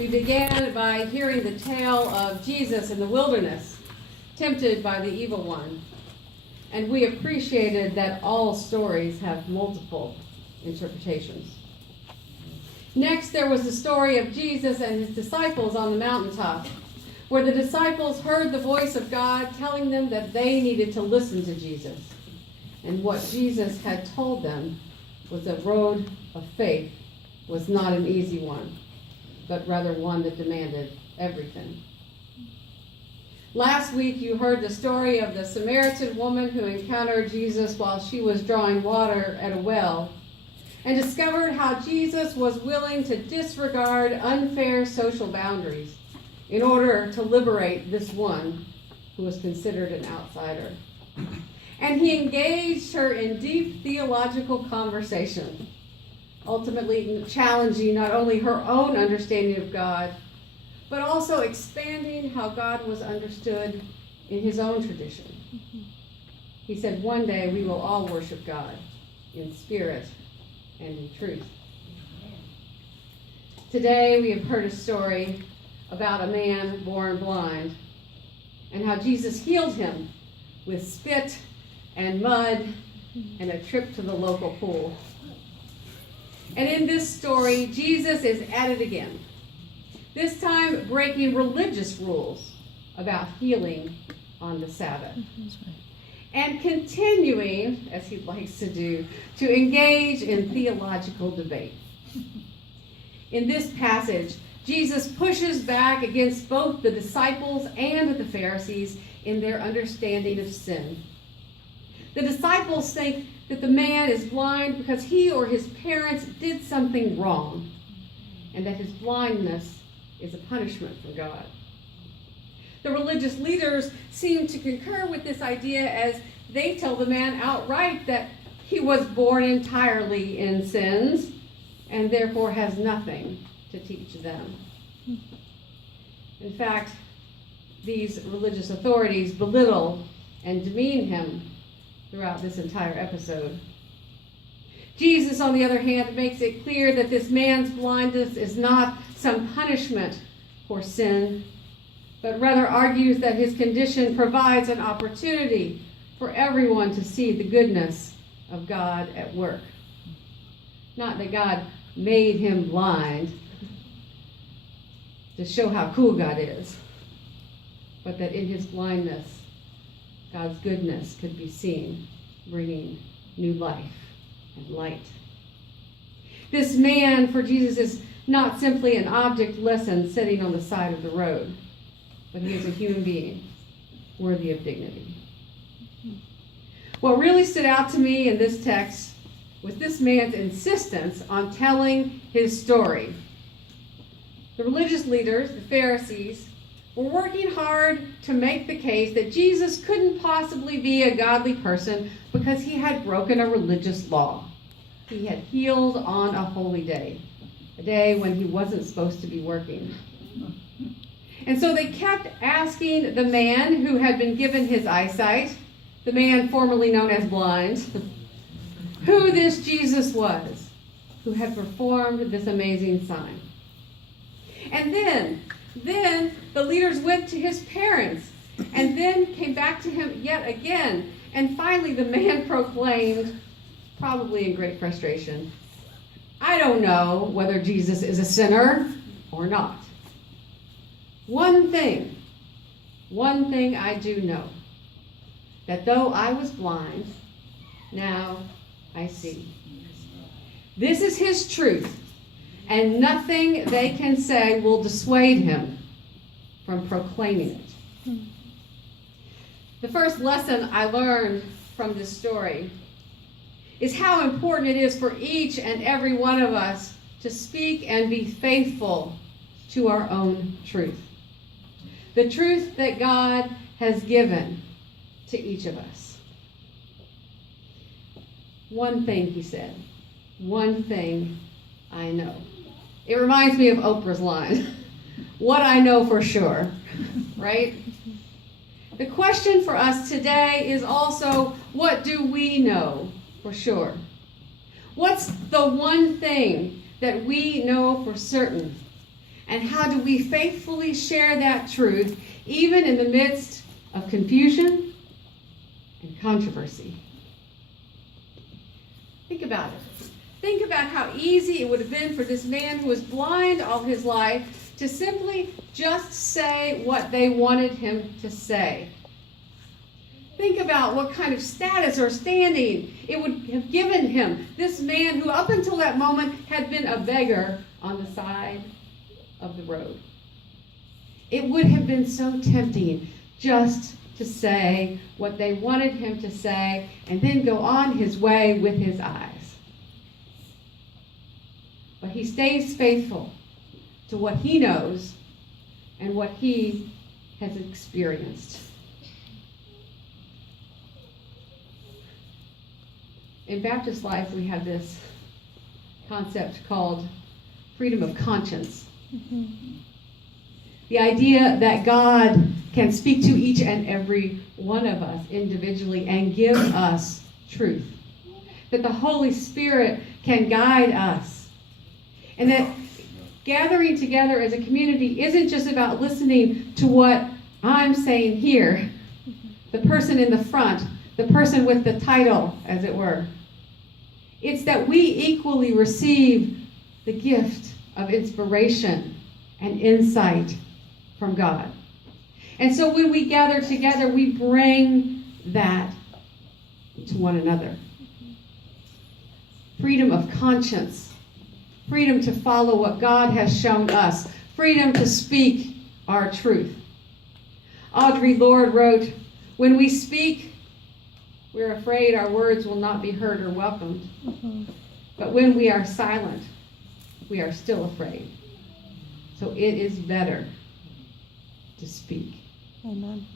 We began by hearing the tale of Jesus in the wilderness, tempted by the evil one. And we appreciated that all stories have multiple interpretations. Next, there was the story of Jesus and his disciples on the mountaintop, where the disciples heard the voice of God telling them that they needed to listen to Jesus. And what Jesus had told them was the road of faith was not an easy one, but rather one that demanded everything. Last week, you heard the story of the Samaritan woman who encountered Jesus while she was drawing water at a well, and discovered how Jesus was willing to disregard unfair social boundaries in order to liberate this one who was considered an outsider. And he engaged her in deep theological conversation, ultimately challenging not only her own understanding of God, but also expanding how God was understood in his own tradition. He said, one day we will all worship God in spirit and in truth. Today we have heard a story about a man born blind and how Jesus healed him with spit and mud and a trip to the local pool. And in this story, Jesus is at it again, this time breaking religious rules about healing on the Sabbath. And continuing, as he likes to do, to engage in theological debate. In this passage, Jesus pushes back against both the disciples and the Pharisees in their understanding of sin. The disciples think that the man is blind because he or his parents did something wrong, and that his blindness is a punishment from God. The religious leaders seem to concur with this idea as they tell the man outright that he was born entirely in sins and therefore has nothing to teach them. In fact, these religious authorities belittle and demean him throughout this entire episode. Jesus, on the other hand, makes it clear that this man's blindness is not some punishment for sin, but rather argues that his condition provides an opportunity for everyone to see the goodness of God at work. Not that God made him blind to show how cool God is, but that in his blindness, God's goodness could be seen, bringing new life and light. This man for Jesus is not simply an object lesson sitting on the side of the road, but he is a human being worthy of dignity. What really stood out to me in this text was this man's insistence on telling his story. The religious leaders, the Pharisees, were working hard to make the case that Jesus couldn't possibly be a godly person because he had broken a religious law. He had healed on a holy day, a day when he wasn't supposed to be working. And so they kept asking the man who had been given his eyesight, the man formerly known as blind, who this Jesus was who had performed this amazing sign. And then the leaders went to his parents and then came back to him yet again. And finally the man proclaimed, probably in great frustration, I don't know whether Jesus is a sinner or not. One thing I do know, that though I was blind, now I see. This is his truth, and nothing they can say will dissuade him from proclaiming it. The first lesson I learned from this story is how important it is for each and every one of us to speak and be faithful to our own truth. The truth that God has given to each of us. One thing, he said, one thing I know. It reminds me of Oprah's line, what I know for sure, right? The question for us today is also, what do we know for sure? What's the one thing that we know for certain And how do we faithfully share that truth, even in the midst of confusion and controversy? Think about it. Think about how easy it would have been for this man who was blind all his life to simply just say what they wanted him to say. Think about what kind of status or standing it would have given him. This man who up until that moment had been a beggar on the side of the road. It would have been so tempting just to say what they wanted him to say and then go on his way with his eyes. But he stays faithful to what he knows and what he has experienced. In Baptist life, we have this concept called freedom of conscience. The idea that God can speak to each and every one of us individually and give us truth. That the Holy Spirit can guide us. And that gathering together as a community isn't just about listening to what I'm saying here. The person in the front, the person with the title, as it were. It's that we equally receive the gift of inspiration and insight from God. And so when we gather together, we bring that to one another. Freedom of conscience. Freedom to follow what God has shown us. Freedom to speak our truth. Audre Lorde wrote, "When we speak, we're afraid our words will not be heard or welcomed. But when we are silent, we are still afraid. So it is better to speak." Amen.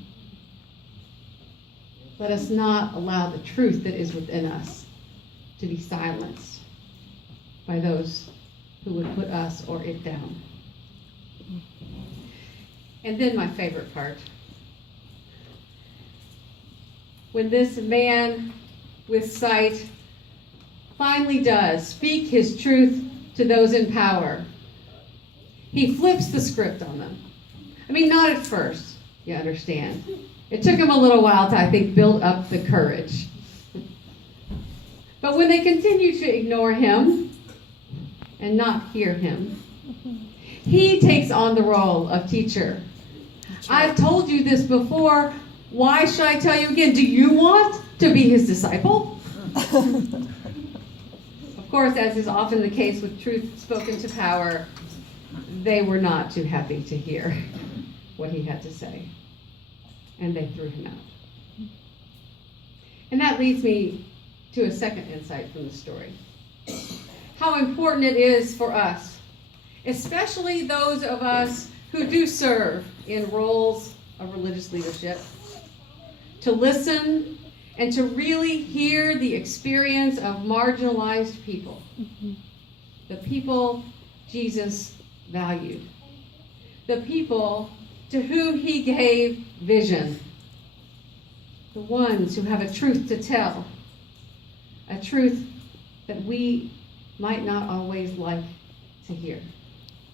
Let us not allow the truth that is within us to be silenced by those who would put us or it down. And then my favorite part. When this man with sight finally does speak his truth to those in power, he flips the script on them. I mean, not at first, you understand. It took him a little while to, I think, build up the courage. But when they continue to ignore him and not hear him, he takes on the role of teacher. I've told you this before. Why should I tell you again? Do you want to be his disciple? Of course, as is often the case with truth spoken to power, they were not too happy to hear what he had to say. And they threw him out. And that leads me to a second insight from the story. How important it is for us, especially those of us who do serve in roles of religious leadership, to listen and to really hear the experience of marginalized people, the people Jesus valued, the people to whom he gave vision, the ones who have a truth to tell, a truth that we might not always like to hear.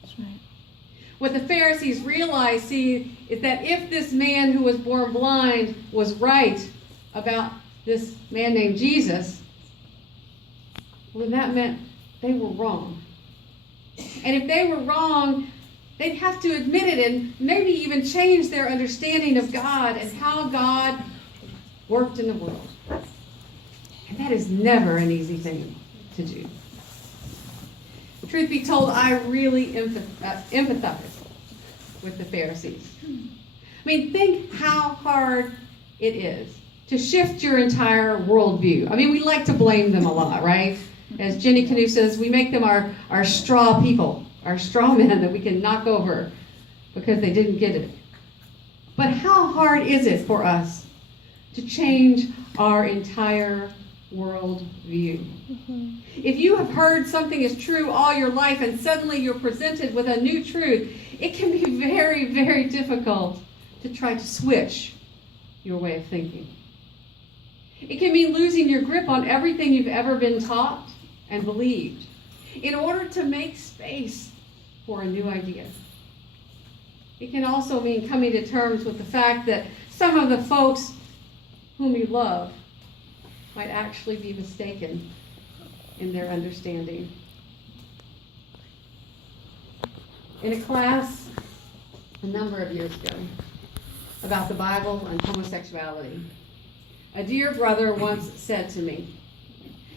That's right. What the Pharisees realized, see, is that if this man who was born blind was right about this man named Jesus, well, then that meant they were wrong. And if they were wrong, they'd have to admit it and maybe even change their understanding of God and how God worked in the world. And that is never an easy thing to do. Truth be told, I really empathize with the Pharisees. I mean, think how hard it is to shift your entire worldview. I mean, we like to blame them a lot, right? As Jenny Canoe says, we make them our straw people, our straw men that we can knock over because they didn't get it. But how hard is it for us to change our entire worldview? If you have heard something is true all your life and suddenly you're presented with a new truth, it can be very, very difficult to try to switch your way of thinking. It can mean losing your grip on everything you've ever been taught and believed in order to make space for a new idea. It can also mean coming to terms with the fact that some of the folks whom you love might actually be mistaken in their understanding. In a class a number of years ago about the Bible and homosexuality, a dear brother once said to me,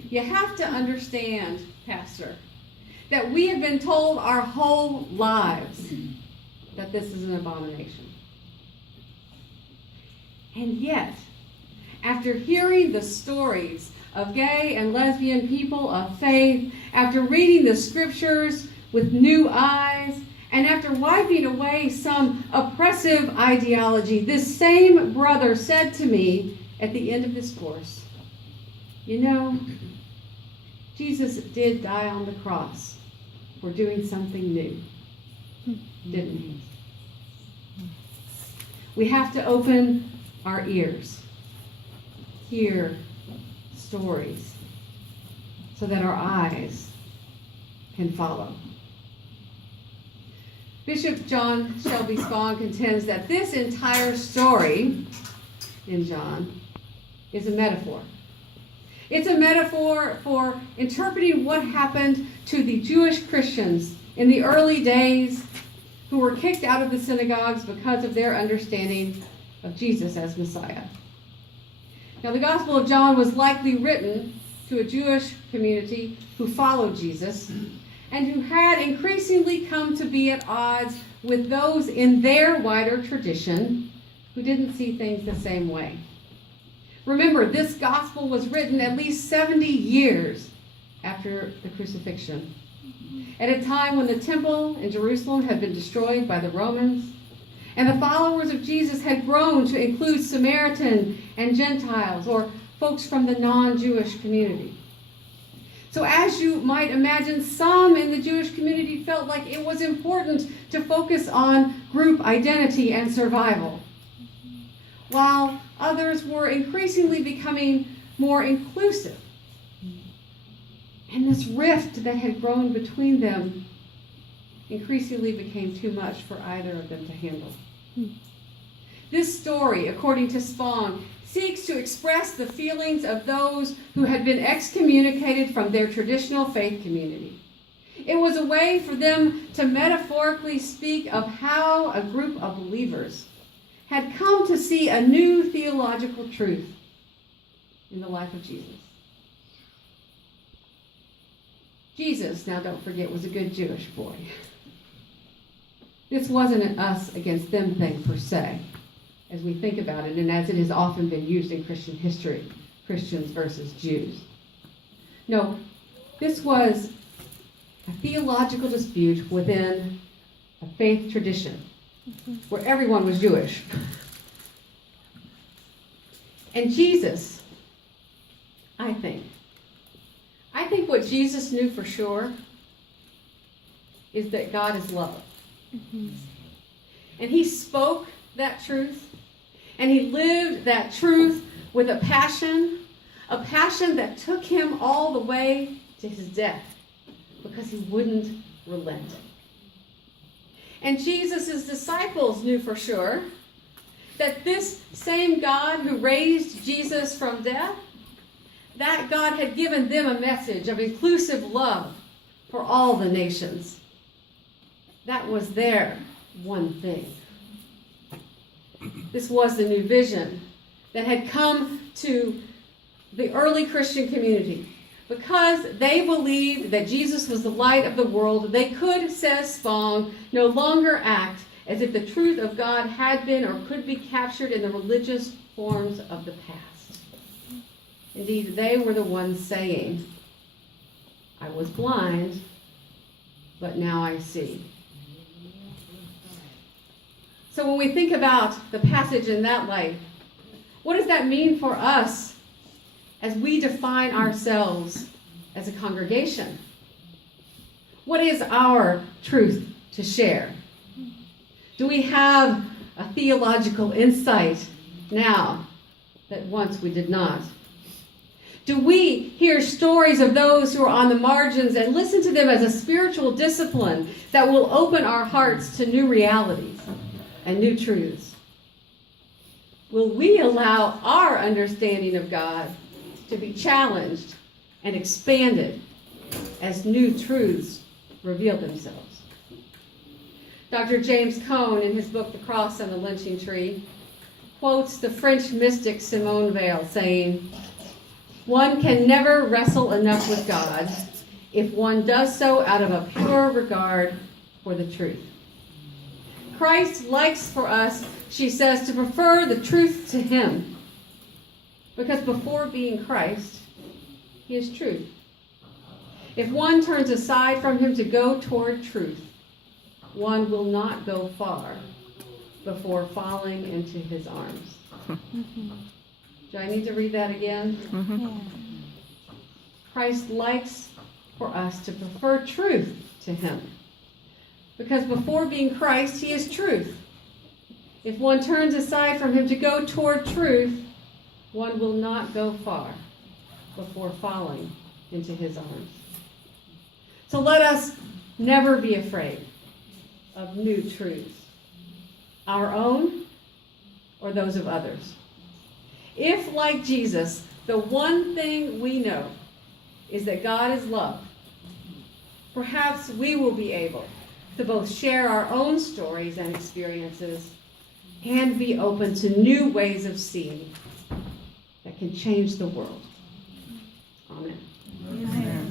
"You have to understand, Pastor, that we have been told our whole lives that this is an abomination. And yet, after hearing the stories of gay and lesbian people of faith, after reading the scriptures with new eyes, and after wiping away some oppressive ideology, this same brother said to me at the end of this course, 'You know, Jesus did die on the cross for doing something new, didn't he?' We have to open our ears, hear stories, so that our eyes can follow." Bishop John Shelby Spong contends that this entire story in John is a metaphor. It's a metaphor for interpreting what happened to the Jewish Christians in the early days who were kicked out of the synagogues because of their understanding of Jesus as Messiah. Now, the Gospel of John was likely written to a Jewish community who followed Jesus and who had increasingly come to be at odds with those in their wider tradition who didn't see things the same way. Remember, this gospel was written at least 70 years after the crucifixion, at a time when the temple in Jerusalem had been destroyed by the Romans, and the followers of Jesus had grown to include Samaritan and Gentiles, or folks from the non-Jewish community. So as you might imagine, some in the Jewish community felt like it was important to focus on group identity and survival, while others were increasingly becoming more inclusive. And this rift that had grown between them increasingly became too much for either of them to handle. This story, according to Spong, seeks to express the feelings of those who had been excommunicated from their traditional faith community. It was a way for them to metaphorically speak of how a group of believers had come to see a new theological truth in the life of Jesus. Jesus, now don't forget, was a good Jewish boy. This wasn't an us against them thing per se, as we think about it, and as it has often been used in Christian history, Christians versus Jews. No, this was a theological dispute within a faith tradition where everyone was Jewish. And Jesus, I think what Jesus knew for sure is that God is love. And he spoke that truth, and he lived that truth with a passion that took him all the way to his death, because he wouldn't relent. And Jesus' disciples knew for sure that this same God who raised Jesus from death, that God had given them a message of inclusive love for all the nations. That was their one thing. This was the new vision that had come to the early Christian community. Because they believed that Jesus was the light of the world, they could, says Spong, no longer act as if the truth of God had been or could be captured in the religious forms of the past. Indeed, they were the ones saying, "I was blind, but now I see." So when we think about the passage in that light, what does that mean for us as we define ourselves as a congregation? What is our truth to share? Do we have a theological insight now that once we did not? Do we hear stories of those who are on the margins and listen to them as a spiritual discipline that will open our hearts to new realities? and new truths? Will we allow our understanding of God to be challenged and expanded as new truths reveal themselves? Dr. James Cone, in his book, The Cross and the Lynching Tree, quotes the French mystic Simone Weil saying, "One can never wrestle enough with God if one does so out of a pure regard for the truth." Christ likes for us, she says, to prefer the truth to him, because before being Christ, he is truth. If one turns aside from him to go toward truth, one will not go far before falling into his arms. Do I need to read that again? Yeah. Christ likes for us to prefer truth to him, because before being Christ, he is truth. If one turns aside from him to go toward truth, one will not go far before falling into his arms. So let us never be afraid of new truths, our own or those of others. If, like Jesus, the one thing we know is that God is love, perhaps we will be able to both share our own stories and experiences and be open to new ways of seeing that can change the world. Amen. Amen.